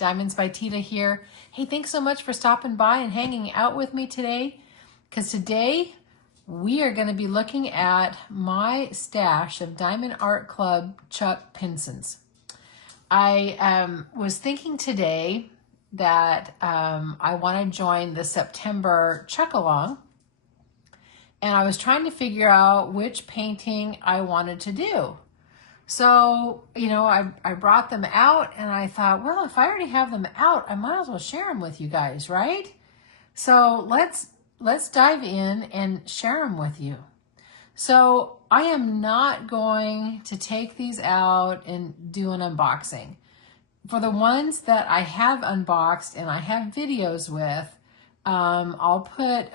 Diamonds by Teeda here. Hey, thanks so much for stopping by and hanging out with me today, because today we are going to be looking at my stash of Diamond Art Club Chuck Pinsons. I was thinking today that I want to join the September Chuck Along, and I was trying to figure out which painting I wanted to do. So, I brought them out and I thought, well, if I already have them out, I might as well share them with you guys, right? So let's dive in and share them with you. So I am not going to take these out and do an unboxing. For the ones that I have unboxed and I have videos with, I'll put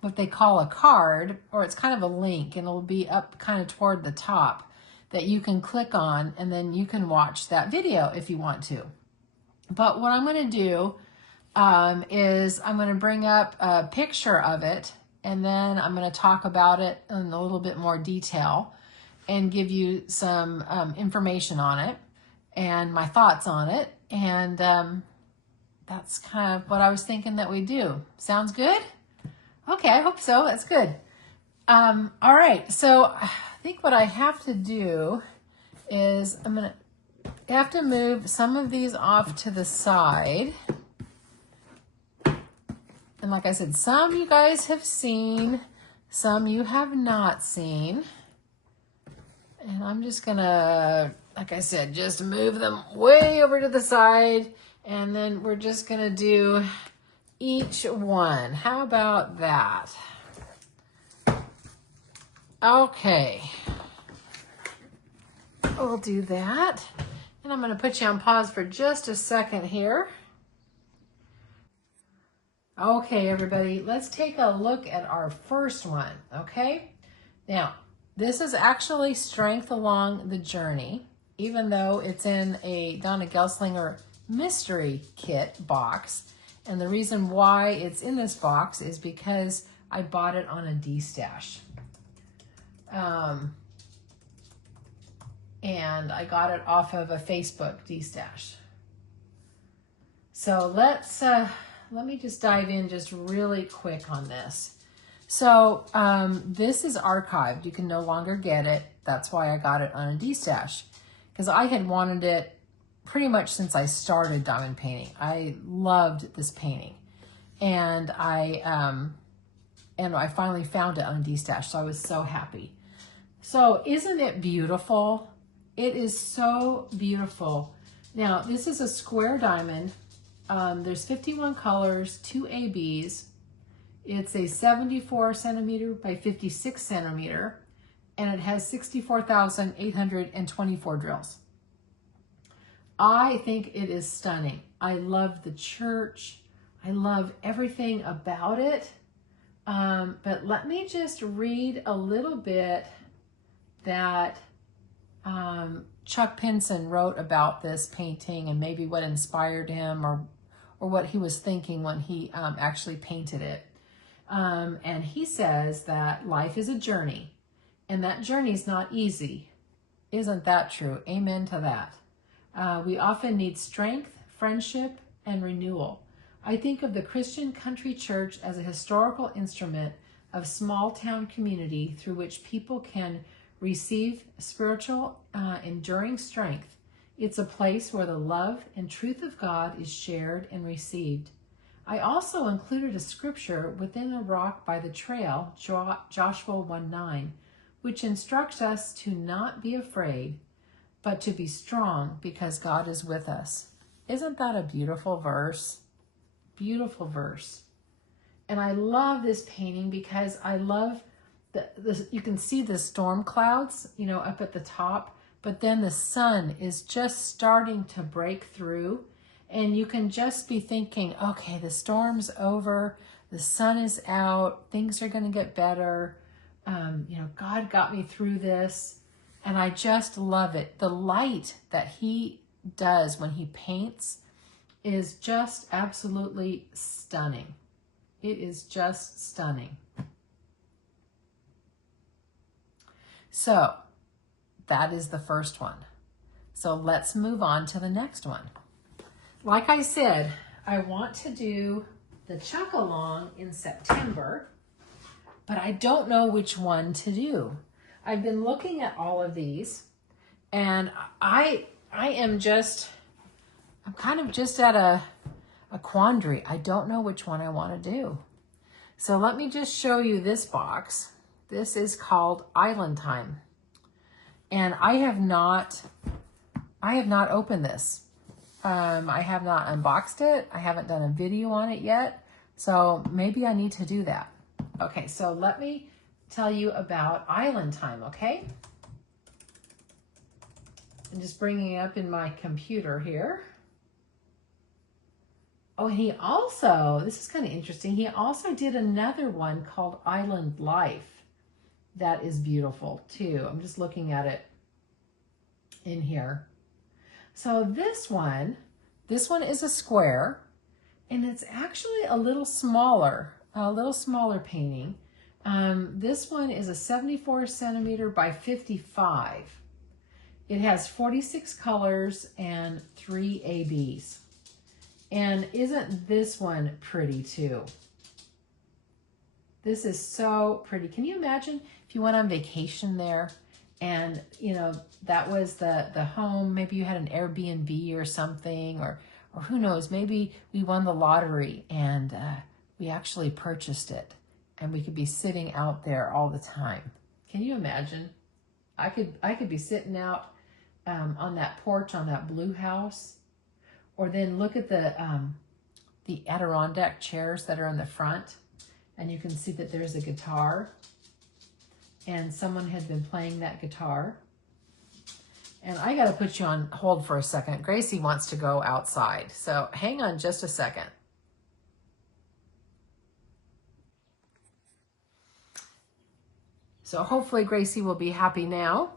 what they call a card, or it's kind of a link, and it'll be up kind of toward the top that you can click on, and then you can watch that video if you want to. But what I'm going to do is I'm going to bring up a picture of it, and then I'm going to talk about it in a little bit more detail and give you some information on it and my thoughts on it. And that's kind of what I was thinking that we do. Sounds good? Okay, I hope so. That's good. All right, so I think what I have to do is I'm going to have to move some of these off to the side. And like I said, some you guys have seen, some you have not seen. And I'm just going to, like I said, just move them way over to the side. And then we're just going to do each one. How about that? Okay, we'll do that. And I'm going to put you on pause for just a second here. Okay, everybody, let's take a look at our first one, okay? Now, this is actually Strength Along the Journey, even though it's in a Donna Gelslinger mystery kit box. And the reason why it's in this box is because I bought it on a D-stash. And I got it off of a Facebook D-stash. So let me just dive in just really quick on this. So this is archived. You can no longer get it. That's why I got it on a D-stash, because I had wanted it pretty much since I started diamond painting. I loved this painting, and I finally found it on a D-stash, so I was so happy. So isn't it beautiful? It is so beautiful. Now, this is a square diamond. There's 51 colors, 2 ABs. It's a 74 centimeter by 56 centimeter, and it has 64,824 drills. I think it is stunning. I love the church. I love everything about it. But let me just read a little bit that Chuck Pinson wrote about this painting, and maybe what inspired him, or what he was thinking when he actually painted it. And he says that life is a journey, and that journey is not easy. Isn't that true? Amen to that. We often need strength, friendship, and renewal. I think of the Christian country church as a historical instrument of small town community through which people can receive spiritual, enduring strength. It's a place where the love and truth of God is shared and received. I also included a scripture within a rock by the trail, Joshua 1:9, which instructs us to not be afraid, but to be strong because God is with us. Isn't that a beautiful verse? Beautiful verse. And I love this painting because I love you can see the storm clouds, up at the top, but then the sun is just starting to break through, and you can just be thinking, okay, the storm's over, the sun is out, things are going to get better. God got me through this, and I just love it. The light that he does when he paints is just absolutely stunning. It is just stunning. So that is the first one. So let's move on to the next one. like I said, I want to do the Chuck Along in September, but I don't know which one to do. I've been looking at all of these, and I'm kind of just at a quandary. I don't know which one I want to do. So let me just show you this box. This is called Island Time. And I have not opened this. I have not unboxed it. I haven't done a video on it yet. So maybe I need to do that. Okay, so let me tell you about Island Time, okay? I'm just bringing it up in my computer here. Oh, and he also, this is kind of interesting, he also did another one called Island Life. That is beautiful too. I'm just looking at it in here. So this one is a square, and it's actually a little smaller painting. This one is a 74 centimeter by 55. It has 46 colors and 3 ABs. And isn't this one pretty too? This is so pretty. Can you imagine if you went on vacation there and, you know, that was the home, maybe you had an Airbnb or something, or who knows, maybe we won the lottery and we actually purchased it and we could be sitting out there all the time. Can you imagine? I could be sitting out on that porch on that blue house. Or then look at the Adirondack chairs that are in the front, and you can see that there's a guitar, and someone had been playing that guitar. And I got to put you on hold for a second. Gracie wants to go outside, so hang on just a second. So hopefully Gracie will be happy now.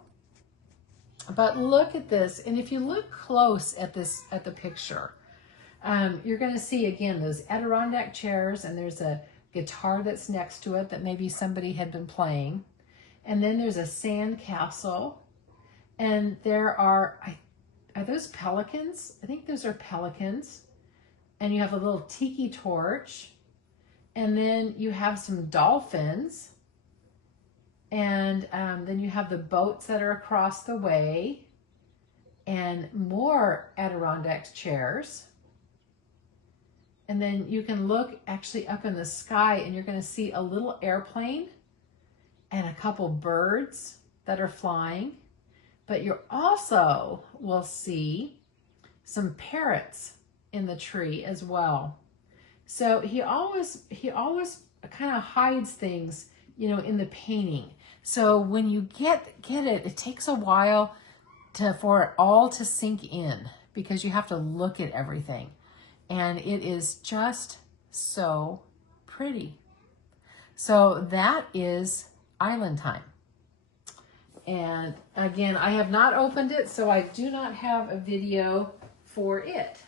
But look at this, and if you look close at the picture, you're going to see again those Adirondack chairs, and there's a guitar that's next to it that maybe somebody had been playing, and then there's a sand castle, and there are those pelicans? I think those are pelicans, and you have a little tiki torch, and then you have some dolphins. And then you have the boats that are across the way and more Adirondack chairs. And then you can look actually up in the sky and you're going to see a little airplane and a couple birds that are flying. But you also will see some parrots in the tree as well. So he always kind of hides things, you know, in the painting. So when you get it, it takes a while for it all to sink in because you have to look at everything. And it is just so pretty. So that is Island Time. And again, I have not opened it, so I do not have a video for it.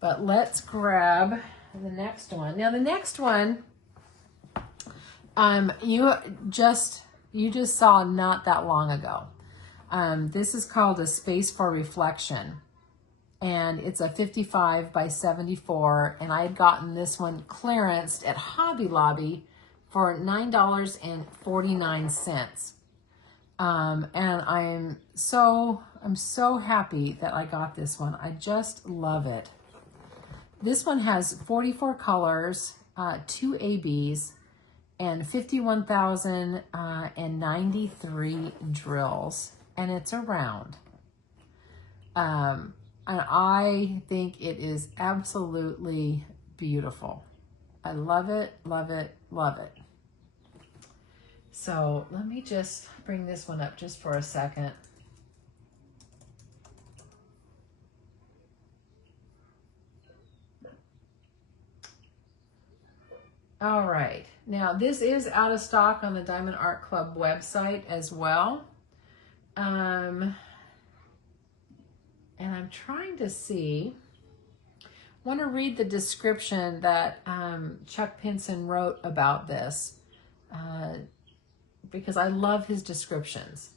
But let's grab the next one. Now the next one, you just saw not that long ago. This is called A Space for Reflection, and it's a 55 by 74, and I had gotten this one clearanced at Hobby Lobby for $9.49. And I'm so happy that I got this one. I just love it. This one has 44 colors, 2 ABs, and 51,093 drills, and it's a round. And I think it is absolutely beautiful. I love it, love it, love it. So let me just bring this one up just for a second. All right, now this is out of stock on the Diamond Art Club website as well. And I'm trying to see, I want to read the description that Chuck Pinson wrote about this because I love his descriptions.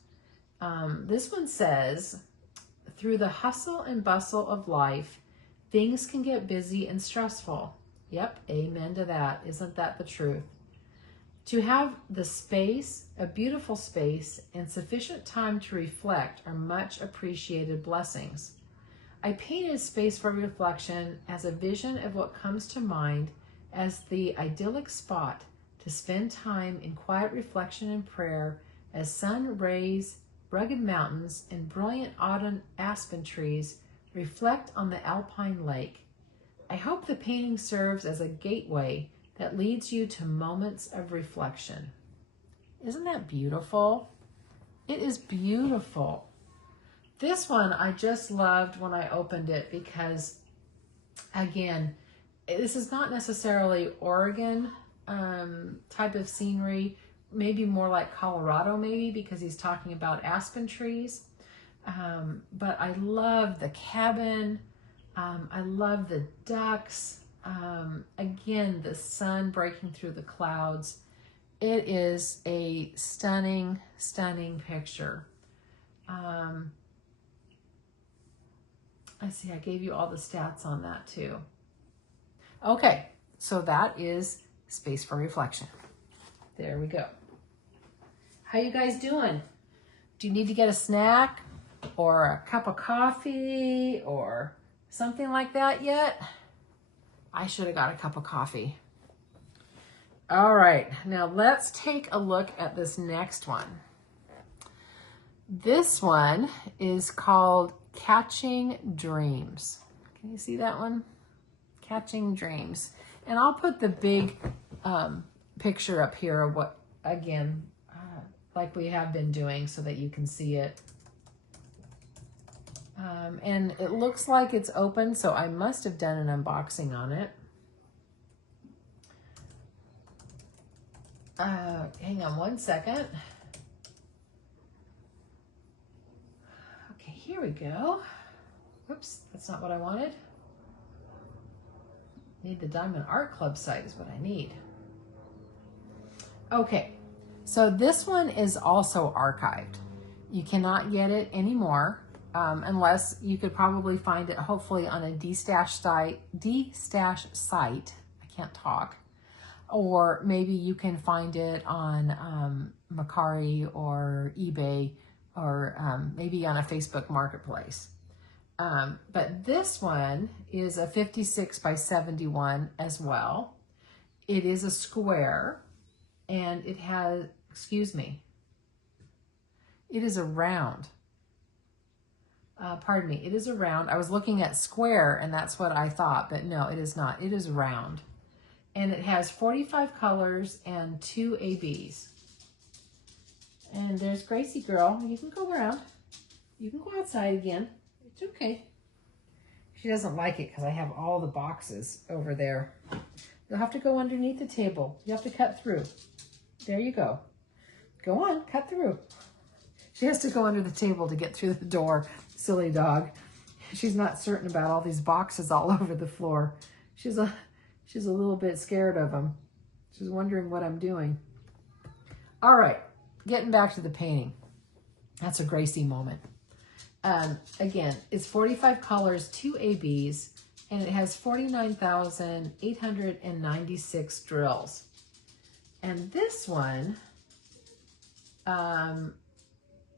This one says, through the hustle and bustle of life, things can get busy and stressful. Yep, amen to that. Isn't that the truth? To have the space, a beautiful space, and sufficient time to reflect are much appreciated blessings. I painted space for reflection as a vision of what comes to mind as the idyllic spot to spend time in quiet reflection and prayer as sun rays, rugged mountains, and brilliant autumn aspen trees reflect on the alpine lake. I hope the painting serves as a gateway that leads you to moments of reflection. Isn't that beautiful? It is beautiful. This one I just loved when I opened it because, again, this is not necessarily Oregon type of scenery, maybe more like Colorado maybe, because he's talking about aspen trees. But I love the cabin. I love the ducks. Again, the sun breaking through the clouds. It is a stunning, stunning picture. I see, I gave you all the stats on that too. Okay, so that is space for reflection. There we go. How you guys doing? Do you need to get a snack or a cup of coffee or something like that yet? I should have got a cup of coffee. All right, now let's take a look at this next one. This one is called Catching Dreams. Can you see that one? Catching Dreams. And I'll put the big picture up here of what, again, like we have been doing so that you can see it. And it looks like it's open, so I must have done an unboxing on it. Hang on one second. Okay, here we go. Whoops, that's not what I wanted. Need the Diamond Art Club site is what I need. Okay, so this one is also archived. You cannot get it anymore unless you could probably find it hopefully on a D-Stash site. I can't talk. Or maybe you can find it on Mercari or eBay or maybe on a Facebook marketplace. But this one is a 56 by 71 as well. It is a square and it has, it is a round. Pardon me, it is a round. I was looking at square and that's what I thought, but no, it is not. It is round. And it has 45 colors and 2 ABs. And there's Gracie girl. You can go around. You can go outside again. It's okay. She doesn't like it because I have all the boxes over there. You'll have to go underneath the table. You have to cut through. There you go. Go on, cut through. She has to go under the table to get through the door. Silly dog. She's not certain about all these boxes all over the floor. She's a little bit scared of them. She's wondering what I'm doing. All right, getting back to the painting. That's a Gracie moment. Again, it's 45 colors, 2 ABs, and it has 49,896 drills. And this one,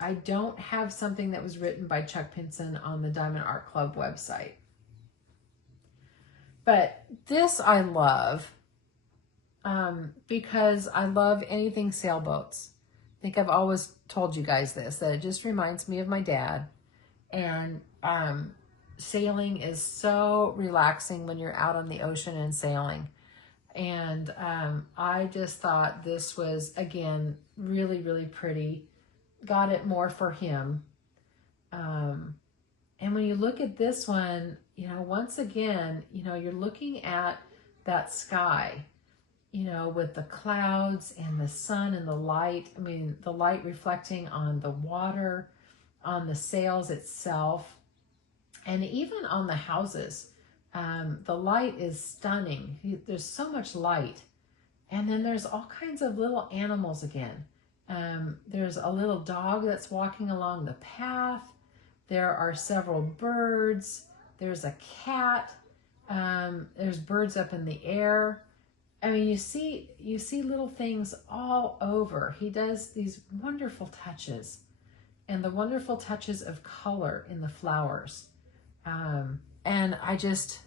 I don't have something that was written by Chuck Pinson on the Diamond Art Club website. But this I love because I love anything sailboats. I think I've always told you guys this, that it just reminds me of my dad. And sailing is so relaxing when you're out on the ocean and sailing. And I just thought this was, again, really, really pretty. Got it more for him. And when you look at this one, you know, once again, you know, you're looking at that sky, you know, with the clouds and the sun and the light. I mean, the light reflecting on the water, on the sails itself, and even on the houses. The light is stunning. There's so much light. And then there's all kinds of little animals again. There's a little dog that's walking along the path. There are several birds. There's a cat. There's birds up in the air. I mean, you see little things all over. He does these wonderful touches, and the wonderful touches of color in the flowers. And I just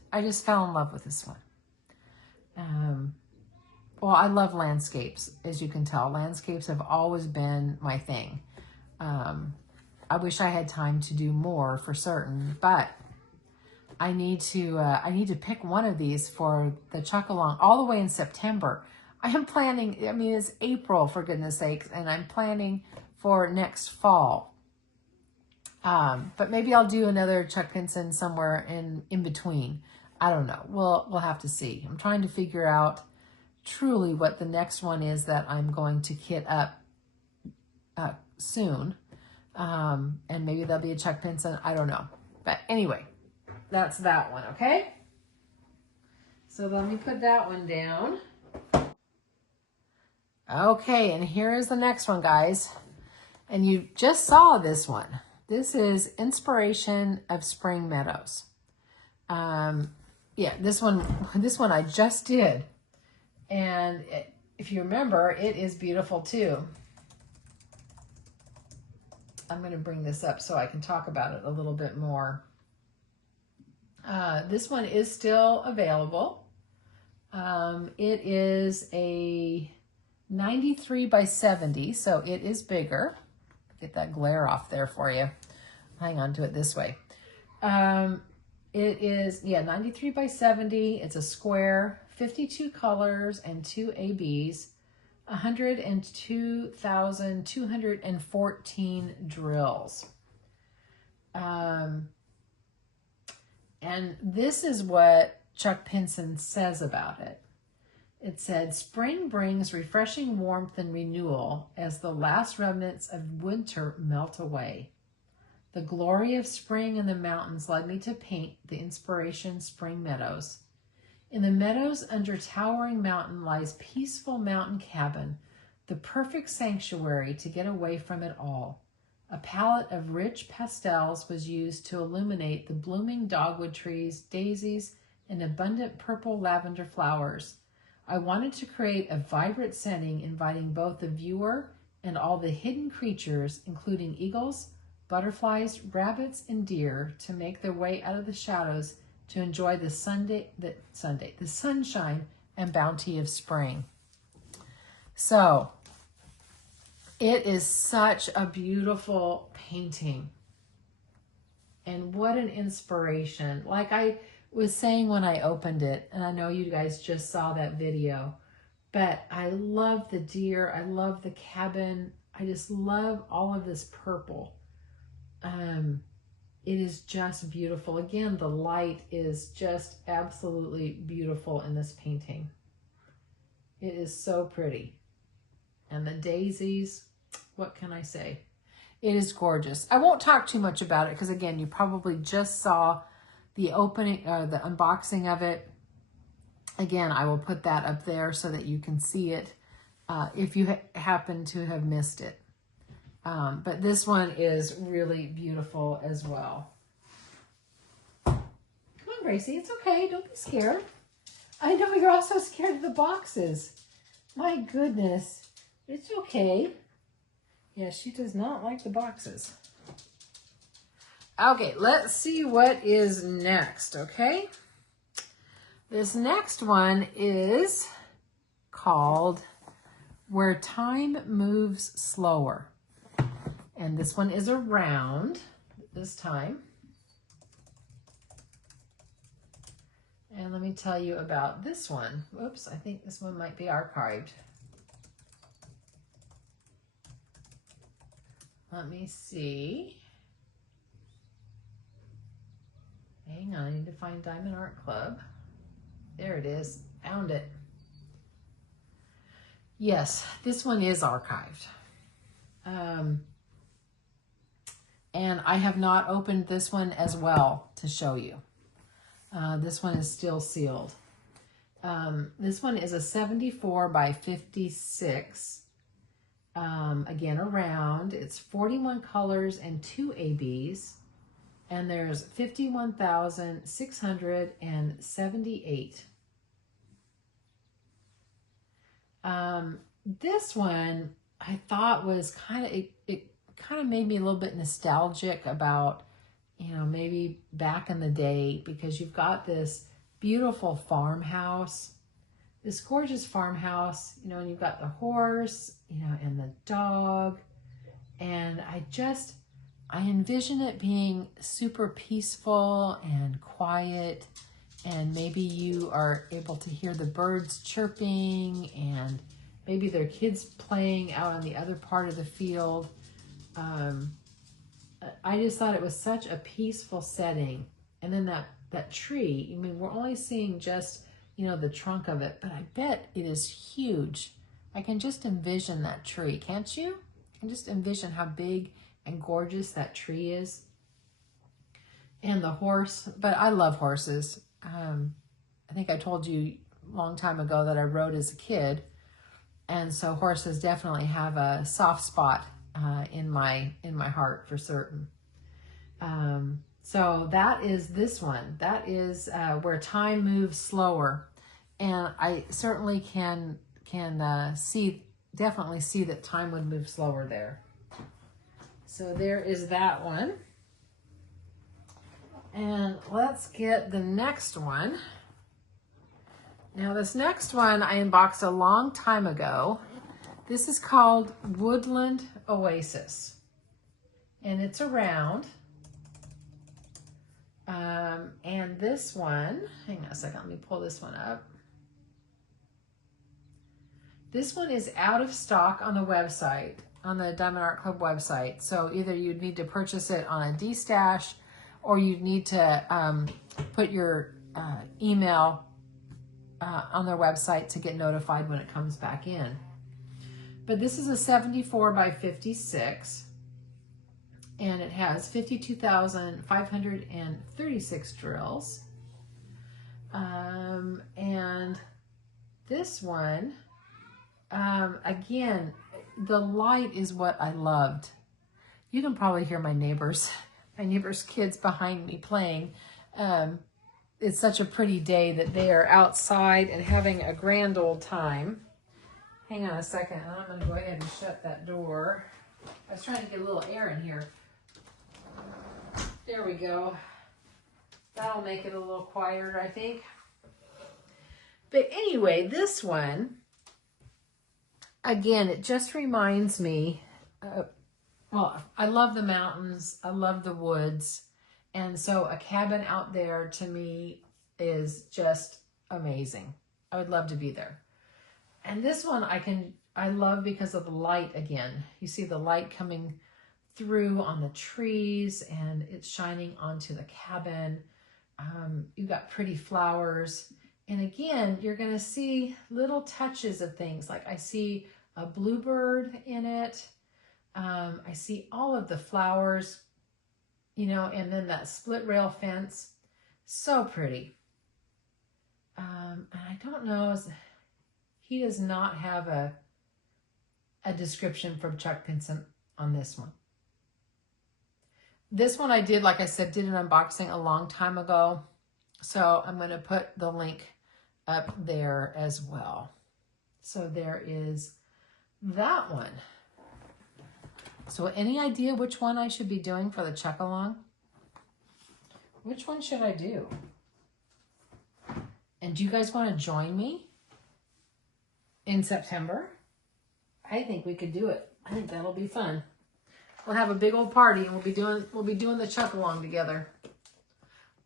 fell in love with this one. Well, I love landscapes, as you can tell. Landscapes have always been my thing. I wish I had time to do more for certain, but I need to pick one of these for the Chuck Along all the way in September. I am planning, I mean, it's April, for goodness sakes, and I'm planning for next fall. But maybe I'll do another Chuck Pinson somewhere in between. I don't know. We'll have to see. I'm trying to figure out truly what the next one is that I'm going to kit up soon. And maybe there'll be a Chuck Pinson. I don't know. But anyway, that's that one, okay? So let me put that one down. Okay, and here is the next one, guys. And you just saw this one. This is Inspiration of Spring Meadows. Yeah, this one I just did. And if you remember, it is beautiful too. I'm going to bring this up so I can talk about it a little bit more. This one is still available. It is a 93 by 70, so it is bigger. Get that glare off there for you. Hang on to it this way. It is, yeah, 93 by 70. It's a square, 52 colors and 2 ABs, 102,214 drills. And this is what Chuck Pinson says about it. It said, spring brings refreshing warmth and renewal as the last remnants of winter melt away. The glory of spring in the mountains led me to paint the Inspiration Spring Meadows. In the meadows under towering mountain lies peaceful mountain cabin, the perfect sanctuary to get away from it all. A palette of rich pastels was used to illuminate the blooming dogwood trees, daisies, and abundant purple lavender flowers. I wanted to create a vibrant setting inviting both the viewer and all the hidden creatures, including eagles, butterflies, rabbits, and deer, to make their way out of the shadows to enjoy the sunshine and bounty of spring. So it is such a beautiful painting. And what an inspiration. Like I was saying when I opened it, and I know you guys just saw that video, but I love the deer. I love the cabin. I just love all of this purple. It is just beautiful. Again, the light is just absolutely beautiful in this painting. It is so pretty. And the daisies, what can I say? It is gorgeous. I won't talk too much about it because, again, you probably just saw the opening, the unboxing of it. Again, I will put that up there so that you can see it if you happen to have missed it. But this one is really beautiful as well. Come on, Gracie, it's okay. Don't be scared. I know you're also scared of the boxes. My goodness. It's okay. Yeah, she does not like the boxes. Okay, let's see what is next, okay? This next one is called Where Time Moves Slower. And this one is a round this time. And let me tell you about this one. Whoops, I think this one might be archived. Let me see. Hang on, I need to find Diamond Art Club. There it is, found it. Yes, this one is archived. And I have not opened this one as well to show you. This one is still sealed. This one is a 74 by 56. Again, a round. It's 41 colors and 2 ABs. And there's 51,678. This one I thought was kind of, it kind of made me a little bit nostalgic about, you know, maybe back in the day, because you've got this beautiful farmhouse, this gorgeous farmhouse, you know, and you've got the horse, you know, and the dog. And I envision it being super peaceful and quiet, and maybe you are able to hear the birds chirping, and maybe their kids playing out on the other part of the field. I just thought it was such a peaceful setting. And then that tree, I mean, we're only seeing just, you know, the trunk of it, but I bet it is huge. I can just envision that tree, can't you? I can just envision how big and gorgeous that tree is. And the horse, but I love horses. I think I told you a long time ago that I rode as a kid. And so horses definitely have a soft spot in my heart for certain. So that is this one. That is where time moves slower. And I certainly can definitely see that time would move slower there. So there is that one. And let's get the next one. Now this next one I unboxed a long time ago. This is called Woodland Oasis. And it's a round. And this one, hang on a second, let me pull this one up. This one is out of stock on the website, on the Diamond Art Club website. So either you'd need to purchase it on a D-stash, or you'd need to put your email on their website to get notified when it comes back in. But this is a 74 by 56, and it has 52,536 drills. And this one, again, the light is what I loved. You can probably hear my neighbor's kids behind me playing. It's such a pretty day that they are outside and having a grand old time. Hang on a second, I'm going to go ahead and shut that door. I was trying to get a little air in here. There we go. That'll make it a little quieter, I think. But anyway, this one, again, it just reminds me, well, I love the mountains, I love the woods, and so a cabin out there to me is just amazing. I would love to be there. And this one I love because of the light again. You see the light coming through on the trees, and it's shining onto the cabin. You've got pretty flowers. And again, you're going to see little touches of things. Like I see a bluebird in it. I see all of the flowers, you know, and then that split rail fence. So pretty. And I don't know, he does not have a description from Chuck Pinson on this one. This one I did, like I said, did an unboxing a long time ago. So I'm going to put the link up there as well. So there is that one. So any idea which one I should be doing for the check along? Which one should I do? And do you guys want to join me in September? I think we could do it. I think that'll be fun. We'll have a big old party, and we'll be doing the chuck along together.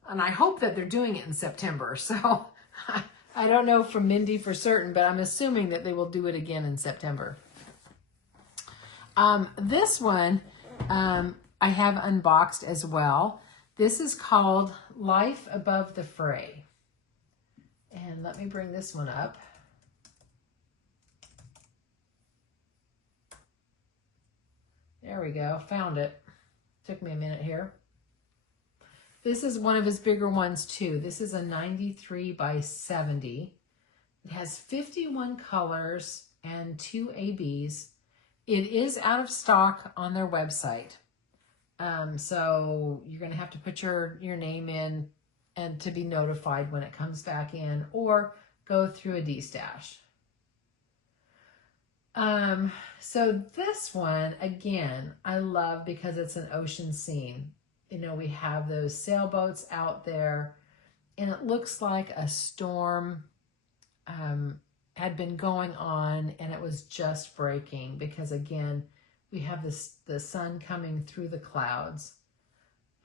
And I hope that they're doing it in September. So I don't know from Mindy for certain, but I'm assuming that they will do it again in September. This one I have unboxed as well. This is called Life Above the Fray. And let me bring this one up. There we go, found it. Took me a minute here. This is one of his bigger ones too. This is a 93 by 70. It has 51 colors and 2 ABs. It is out of stock on their website. So you're going to have to put your name in and to be notified when it comes back in, or go through a D-stash. So this one, again, I love because it's an ocean scene. You know, we have those sailboats out there, and it looks like a storm had been going on, and it was just breaking because, again, we have the sun coming through the clouds.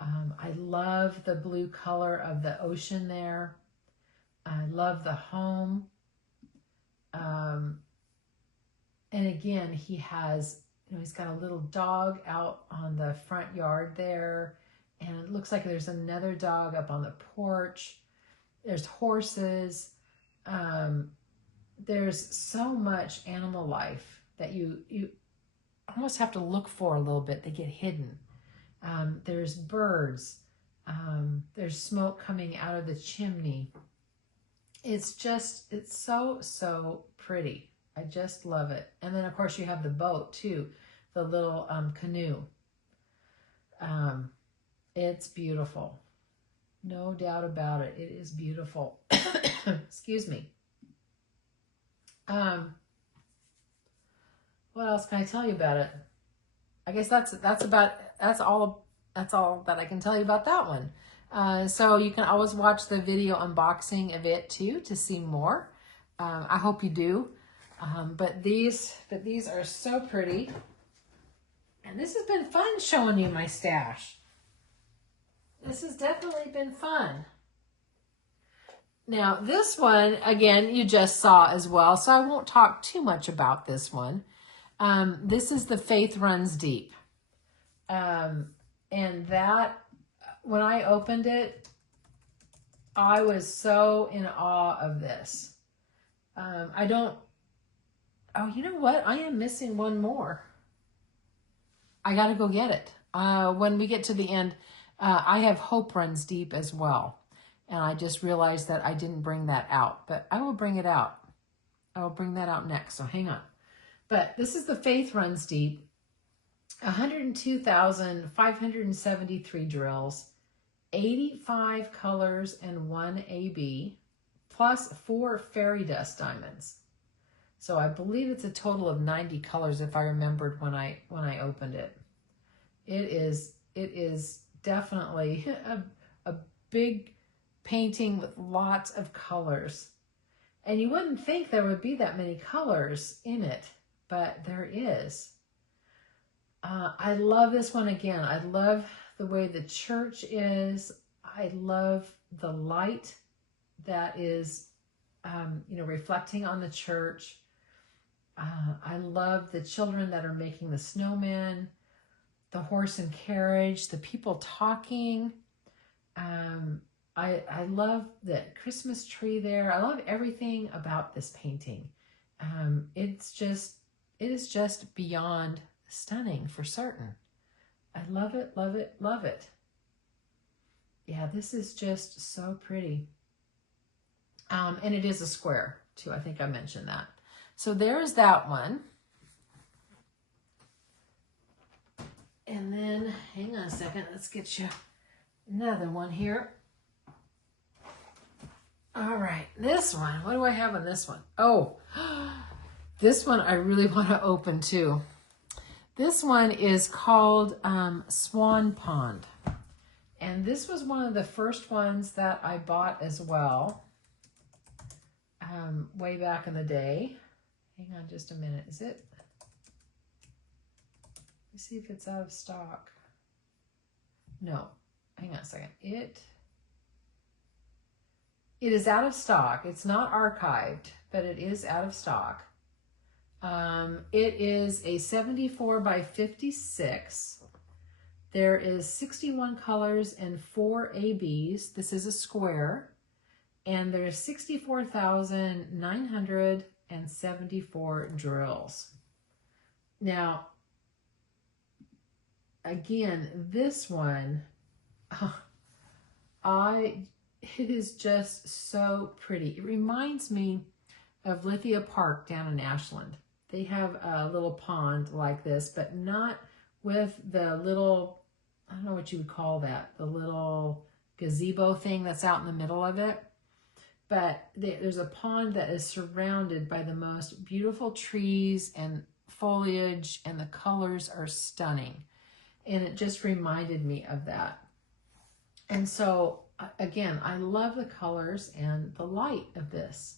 I love the blue color of the ocean there. I love the home. And again, he has, you know, he's got a little dog out on the front yard there. And it looks like there's another dog up on the porch. There's horses. There's so much animal life that you almost have to look for a little bit. They get hidden. There's birds. There's smoke coming out of the chimney. It's so pretty. I just love it. And then, of course, you have the boat, too, the little canoe. It's beautiful. No doubt about it. It is beautiful. Excuse me. What else can I tell you about it? I guess that's all that I can tell you about that one. So you can always watch the video unboxing of it too to see more. I hope you do. But these are so pretty. And this has been fun showing you my stash. This has definitely been fun. Now this one, again, you just saw as well, so I won't talk too much about this one. This is the Faith Runs Deep. And that, when I opened it, I was so in awe of this. Oh, you know what? I am missing one more. I got to go get it. When we get to the end, I have Hope Runs Deep as well. And I just realized that I didn't bring that out, but I will bring it out. I will bring that out next, so hang on. But this is the Faith Runs Deep. 102,573 drills, 85 colors and 1 AB, plus 4 fairy dust diamonds. So I believe it's a total of 90 colors if I remembered when I opened it. It is definitely a big painting with lots of colors. And you wouldn't think there would be that many colors in it, but there is. I love this one again. I love the way the church is. I love the light that is, reflecting on the church. I love the children that are making the snowman, the horse and carriage, the people talking. I love the Christmas tree there. I love everything about this painting. It is just beyond stunning for certain. I love it, love it, love it. Yeah, this is just so pretty. And it is a square too. I think I mentioned that. So there's that one. And then, hang on a second, let's get you another one here. All right, this one, what do I have on this one? Oh, this one I really want to open too. This one is called Swan Pond. And this was one of the first ones that I bought as well, way back in the day. Hang on just a minute, is it? Let's see if it's out of stock. No, hang on a second. It is out of stock. It's not archived, but it is out of stock. It is a 74 by 56. There is 61 colors and 4 ABs. This is a square. And there's 64,974 drills. Now, again, this one, it is just so pretty. It reminds me of Lithia Park down in Ashland. They have a little pond like this, but not with the little, I don't know what you would call that, the little gazebo thing that's out in the middle of it. But there's a pond that is surrounded by the most beautiful trees and foliage, and the colors are stunning. And it just reminded me of that. And so, again, I love the colors and the light of this.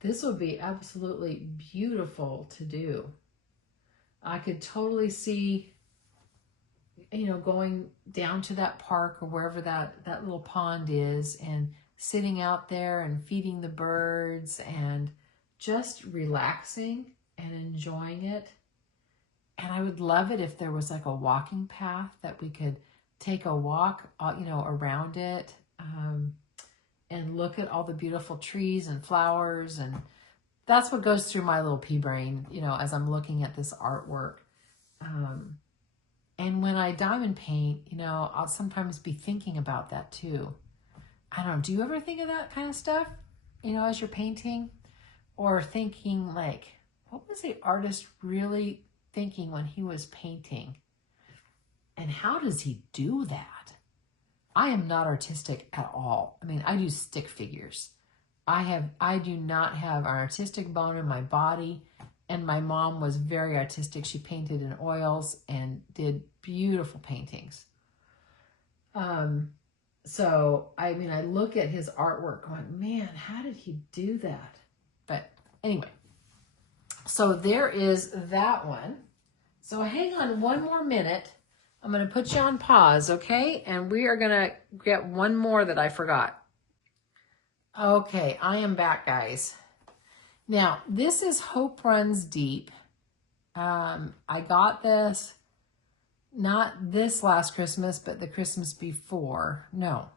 This would be absolutely beautiful to do. I could totally see, you know, going down to that park or wherever that little pond is and sitting out there and feeding the birds and just relaxing and enjoying it. And I would love it if there was like a walking path that we could take a walk, you know, around it, and look at all the beautiful trees and flowers. And that's what goes through my little pea brain, you know, as I'm looking at this artwork. And when I diamond paint, you know, I'll sometimes be thinking about that too. I don't know, do you ever think of that kind of stuff, you know, as you're painting? Or thinking like, what was the artist really thinking when he was painting? And how does he do that? I am not artistic at all. I mean, I do stick figures. I do not have an artistic bone in my body. And my mom was very artistic. She painted in oils and did beautiful paintings. So, I mean, I look at his artwork going, man, how did he do that? But anyway, so there is that one. So hang on one more minute. I'm going to put you on pause, okay? And we are going to get one more that I forgot. Okay, I am back, guys. Now, this is Hope Runs Deep. I got this, not this last Christmas, but the Christmas before. No,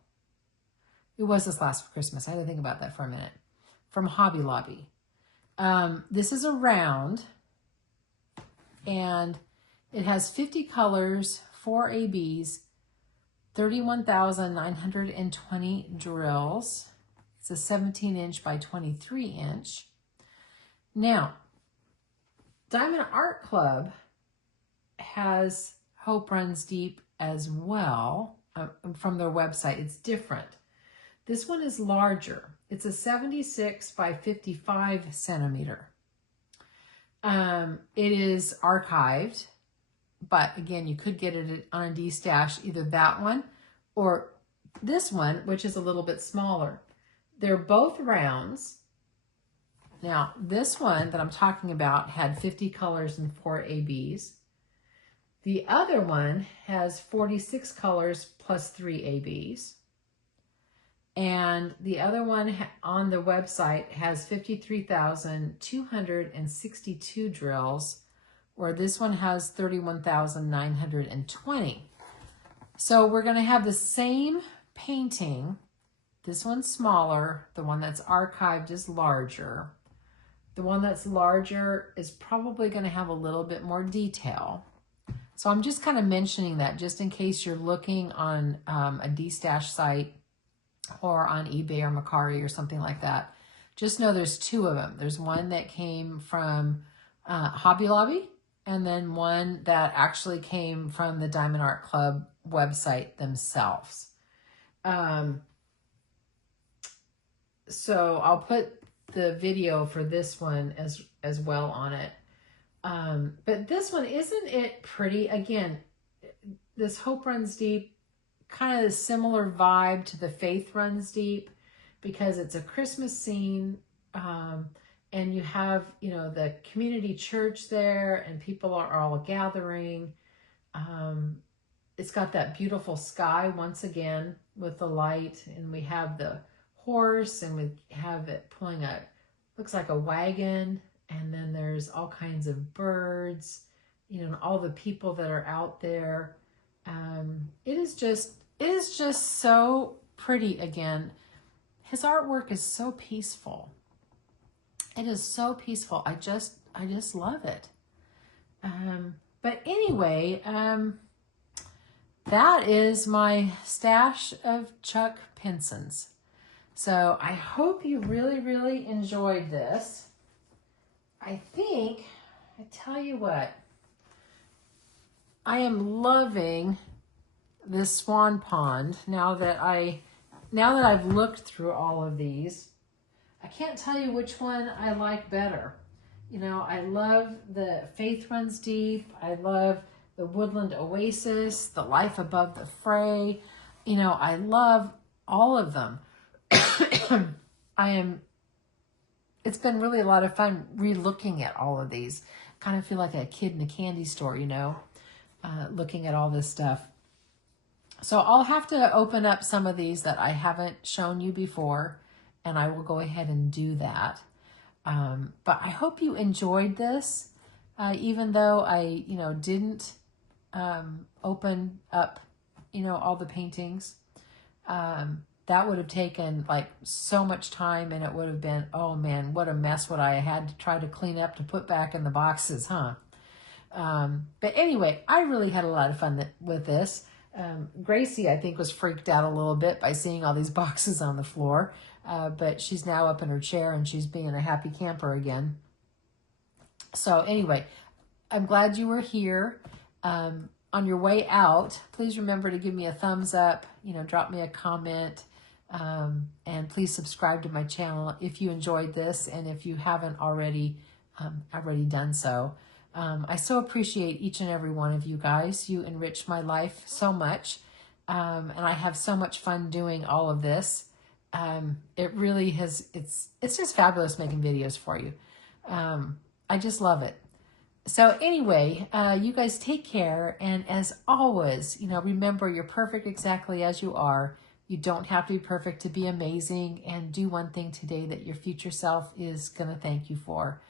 it was this last Christmas. I had to think about that for a minute. From Hobby Lobby. This is a round, and it has 50 colors, 4 ABs, 31,920 drills. It's a 17 inch by 23 inch. Now, Diamond Art Club has Hope Runs Deep as well from their website. It's different. This one is larger. It's a 76 by 55 centimeter. It is archived, but again, you could get it on a D-stash, either that one or this one, which is a little bit smaller. They're both rounds. Now, this one that I'm talking about had 50 colors and 4 ABs. The other one has 46 colors plus 3 ABs. And the other one on the website has 53,262 drills, where this one has 31,920. So we're going to have the same painting. This one's smaller. The one that's archived is larger. The one that's larger is probably going to have a little bit more detail. So I'm just kind of mentioning that just in case you're looking on a D-stash site or on eBay or Mercari or something like that. Just know there's two of them. There's one that came from Hobby Lobby, and then one that actually came from the Diamond Art Club website themselves. So I'll put the video for this one as well on it. But this one, isn't it pretty? Again, this Hope Runs Deep, kind of a similar vibe to the Faith Runs Deep, because it's a Christmas scene, and you have, you know, the community church there, and people are all gathering. It's got that beautiful sky once again with the light, and we have the horse, and we have it pulling looks like a wagon, and then there's all kinds of birds, you know, and all the people that are out there. It is just so pretty. Again, his artwork is so peaceful. It is so peaceful. I just love it. But anyway, that is my stash of Chuck Pinsons. So I hope you really, really enjoyed this. I tell you what, I am loving this swan pond now that I've looked through all of these. I can't tell you which one I like better. You know, I love the Faith Runs Deep. I love the Woodland Oasis, the Life Above the Fray. You know, I love all of them. It's been really a lot of fun re-looking at all of these. Kind of feel like a kid in a candy store, you know, looking at all this stuff. So I'll have to open up some of these that I haven't shown you before, and I will go ahead and do that. But I hope you enjoyed this, even though I, you know, didn't open up, you know, all the paintings. That would have taken like so much time, and it would have been, oh man, what a mess would I have had to try to clean up to put back in the boxes, huh? But anyway, I really had a lot of fun with this. Gracie, I think, was freaked out a little bit by seeing all these boxes on the floor, but she's now up in her chair and she's being a happy camper again. So anyway, I'm glad you were here. On your way out, please remember to give me a thumbs up, you know, drop me a comment, and please subscribe to my channel if you enjoyed this, and if you haven't already done so. I so appreciate each and every one of you guys. You enrich my life so much, and I have so much fun doing all of this. It really has, it's just fabulous making videos for you. I just love it. So anyway, you guys take care, and as always, you know, remember, you're perfect exactly as you are. You don't have to be perfect to be amazing, and do one thing today that your future self is going to thank you for.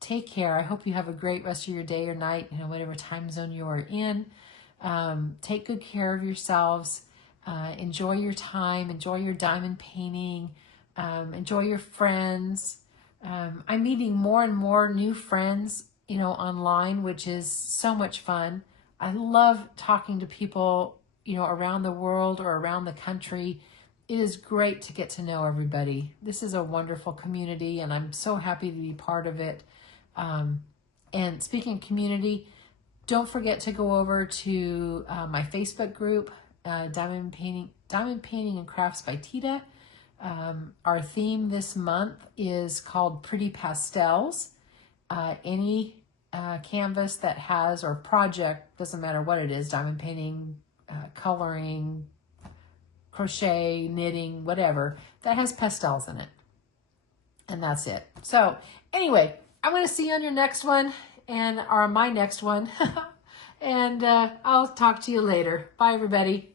Take care. I hope you have a great rest of your day or night, you know, whatever time zone you are in. Take good care of yourselves. Enjoy your time. Enjoy your diamond painting. Enjoy your friends. I'm meeting more and more new friends, you know, online, which is so much fun. I love talking to people, you know, around the world or around the country. It is great to get to know everybody. This is a wonderful community, and I'm so happy to be part of it. And speaking of community, don't forget to go over to my Facebook group, Diamond Painting and Crafts by Teeda. Our theme this month is called Pretty Pastels. Any canvas that has, or project, doesn't matter what it is, diamond painting, coloring, crochet, knitting, whatever, that has pastels in it. And that's it. So anyway, I'm going to see you on your next one, or my next one. And I'll talk to you later. Bye, everybody.